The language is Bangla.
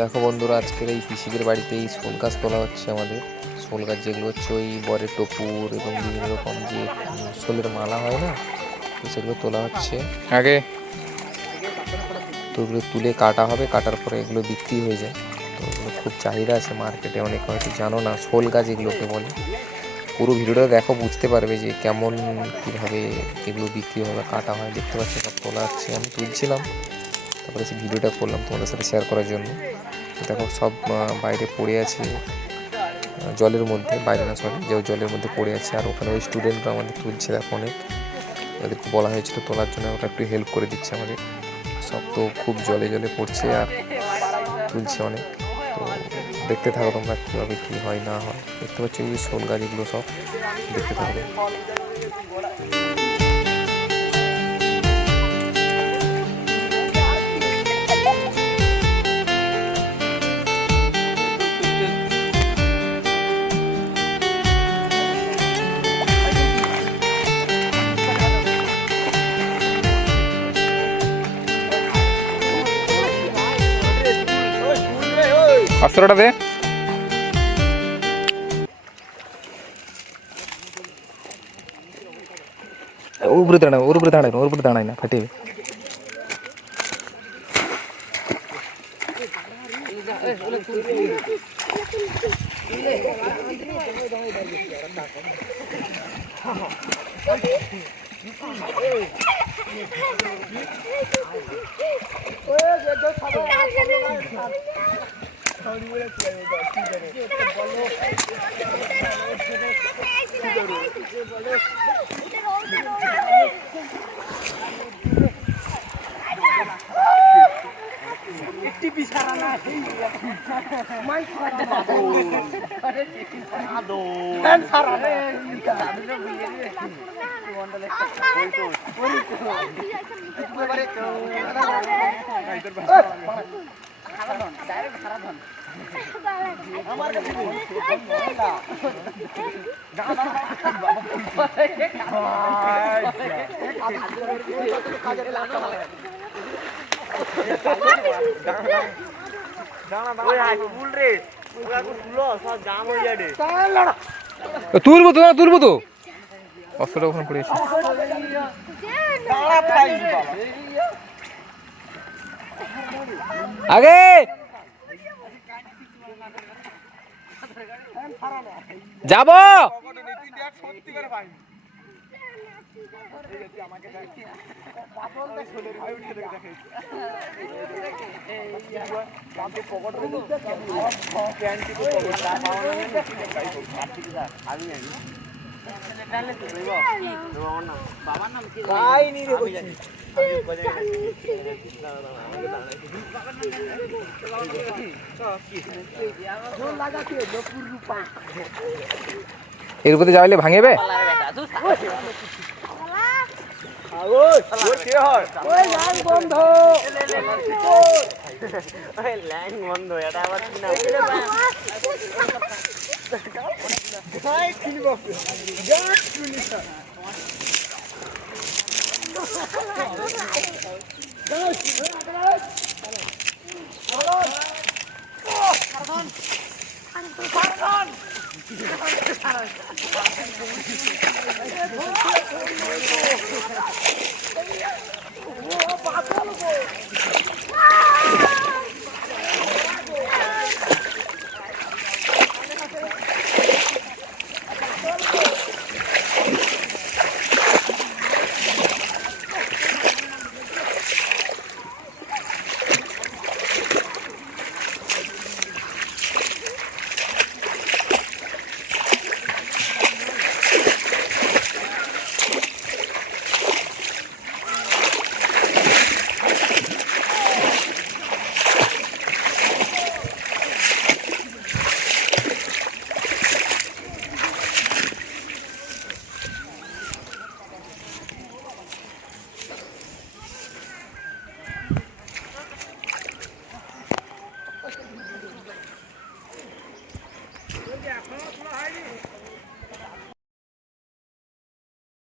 দেখো বন্ধুরা, আজকের এই পিসিদের বাড়িতে এই শোল গাছ তোলা হচ্ছে। আমাদের শোল গাছ যেগুলো হচ্ছে ওই বরের টপুর এবং বিভিন্ন রকম যে শোলের মালা হয় না, তো সেগুলো তোলা হচ্ছে আগে। তো ওগুলো তুলে কাটা হবে, কাটার পরে এগুলো বিক্রি হয়ে যায়। তো এগুলো খুব চাহিদা আছে মার্কেটে, অনেক হয়তো জানো না শোল গাছ এগুলোকে বলে। পুরো ভিডিওটা দেখো, বুঝতে পারবে যে কেমন কীভাবে এগুলো বিক্রি হয় বা কাটা হয়। দেখতে পাচ্ছি সব তোলা হচ্ছে, আমি তুলছিলাম, তারপরে সে ভিডিওটা করলাম তোমাদের সাথে শেয়ার করার জন্য। দেখো সব বাইরে পড়ে আছে জলের মধ্যে, বাইরে না সরি, যে জলের মধ্যে পড়ে আছে। আর ওখানে ওই স্টুডেন্টরা আমাদের তুলছে, দেখো অনেক, ওদেরকে বলা হয়েছিল তোলার জন্য, ওরা একটু হেল্প করে দিচ্ছে আমাদের। সব তো খুব জলে জলে পড়ছে আর তুলছে অনেক। তো দেখতে থাকো তোমরা কীভাবে কী হয় না হয়। দেখতে পাচ্ছ এই শোল গাছ এগুলো সব দেখতে থাকো। অস্ত্রটা দে। উপরে দাঁড়ায়, ওর উপরে দাঁড়ায় না, ওর উপরে দাঁড়ায় না, ফাটিয়ে। তুলবো তো, তুলবো তো, অস্ত্রটা ওখানে পড়েছে। আগে যাব। এর উপরে যাইলে ভাঙেবে।